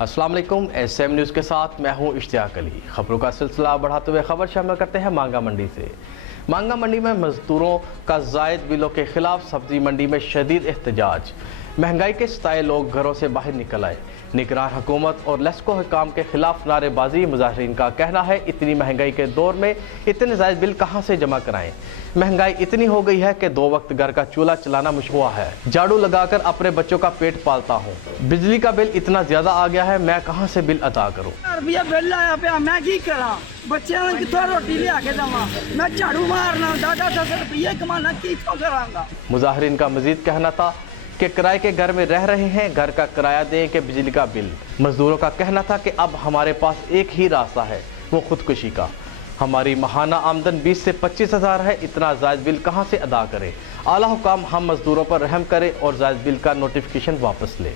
अस्सलाम वालेकुम। SM news के साथ मैं हूं इश्तियाक अली। खबरों का सिलसिला बढ़ाते हुए खबर शामिल करते हैं मांगा मंडी से। मांगा मंडी में मजदूरों का जायद बिलों के खिलाफ सब्जी मंडी में शदीद एहतजाज। महंगाई के सताए लोग घरों से बाहर निकल आए। निगरान हुकूमत और लेस्को हुकाम के खिलाफ नारेबाजी। मुजाहिरीन का कहना है इतनी महंगाई के दौर में इतने जायद बिल कहाँ से जमा कराएं। महंगाई इतनी हो गई है कि 2 वक्त घर का चूल्हा चलाना मुश्किल है। झाड़ू लगाकर अपने बच्चों का पेट पालता हूँ। बिजली का बिल इतना ज्यादा आ गया है, मैं कहाँ से बिल अदा करूँ। बिल आया पे मैं की करा, बच्चों ने कितों रोटी लिया के देवां, मैं झाड़ू मारना 10-10 रुपये कमाना की करांगा। मुजाहिरीन का मजीद कहना था कि किराए के घर में रह रहे हैं, घर का किराया दें कि बिजली का बिल। मजदूरों का कहना था कि अब हमारे पास एक ही रास्ता है, वो खुदकुशी का। हमारी माहाना आमदन 20 से 25 हज़ार है, इतना जायद बिल कहाँ से अदा करें। आला हुकाम हम मजदूरों पर रहम करे और जायद बिल का नोटिफिकेशन वापस ले।